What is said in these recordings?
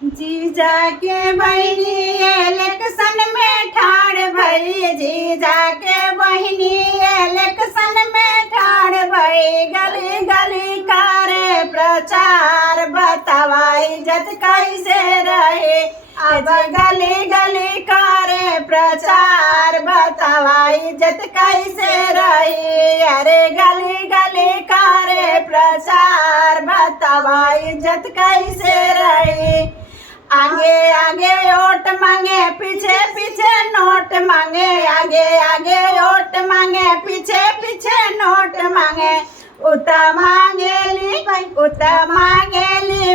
जीजा के बहिनी इलेक्शन में ठाड़ भई, जीजा के बहिनी इलेक्शन में ठाड़ भई। गली गली करे प्रचार, बतावा इज्जत कैसे रहे। आज गली गली करे प्रचार, बतावा इज्जत कैसे रही। अरे गली गली करे प्रचार, बतावा इज्जत कैसे रही। आगे आगे वोट मांगे, पीछे पीछे नोट मांगे। आगे आगे वोट मांगे, पीछे पीछे नोट मांगे। उता मांगेली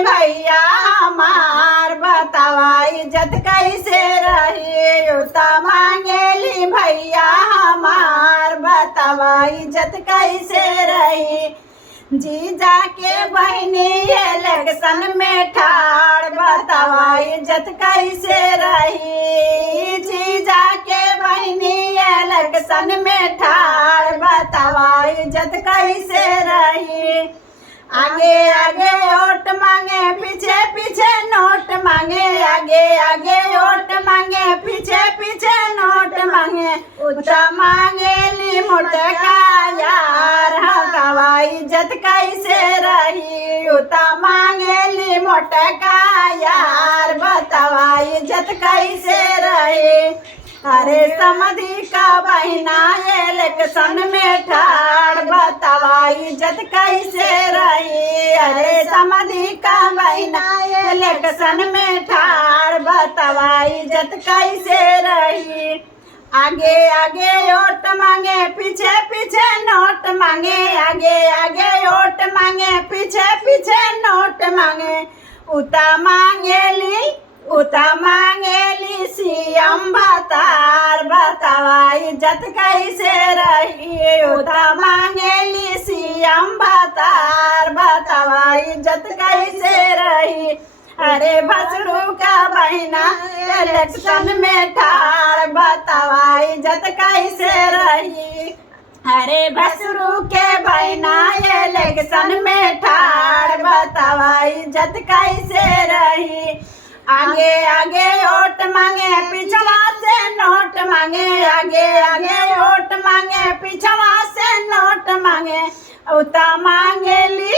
भैया हमार, बतावा इज्जत कैसे रही। उता मांगेली भैया हमार, बतावा इज्जत कैसे रही। जीजा के बहिनी इलेक्शन में ठाड़, बतावा इज्जत कैसे रही। जीजा के बहिनी इलेक्शन में ठाड़, बतावा इज्जत कैसे रही। आगे आगे वोट मांगे, पीछे पीछे नोट मांगे। आगे आगे वोट मांगे, पीछे पीछे नोट मांगे। उता मांगेली मोटका यार, हवा इज्जत कैसे रही। उता मांगेली मोटका यार, बतावा इज्जत कैसे रही। अरे समधी का बहिना इलेक्शन में ठाड़, बतावा इज्जत कैसे रही। अरे समधी का बहिना इलेक्शन में ठाड़, बतावा इज्जत कैसे रही। आगे आगे वोट मांगे, पीछे पीछे नोट मांगे। आगे आगे वोट मांगे, पीछे पीछे नोट मांगे। उता मांगेली सीएम भतार, बतावा इज्जत कैसे रही। उता मांगेली सीएम भतार, बतावा इज्जत कैसे रही। अरे भसरू का बहिना इलेक्शन में ठाड़, बतावा इज्जत कैसे रही। अरे भसरू के बहिना इलेक्शन में ठाड़, बतावा इज्जत कैसे रही। आगे आगे वोट मांगे, पिछवा से नोट मांगे। आगे आगे वोट मांगे, पिछवा से नोट मांगे। उता मांगेली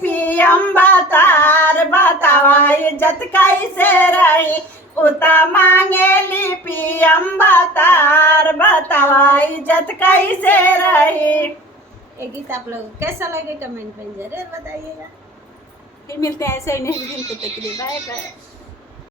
पीएम भतार, बतावा इज्जत कैसे रही। उता मांगेली पीएम भतार, बतावा इज्जत कैसे रही। ये गीत आप लोग कैसा लगे कमेंट में जरूर बताइएगा। फिर मिलते हैं ऐसे ही नेक्स्ट दिन, तब तक के लिए बाय बाय।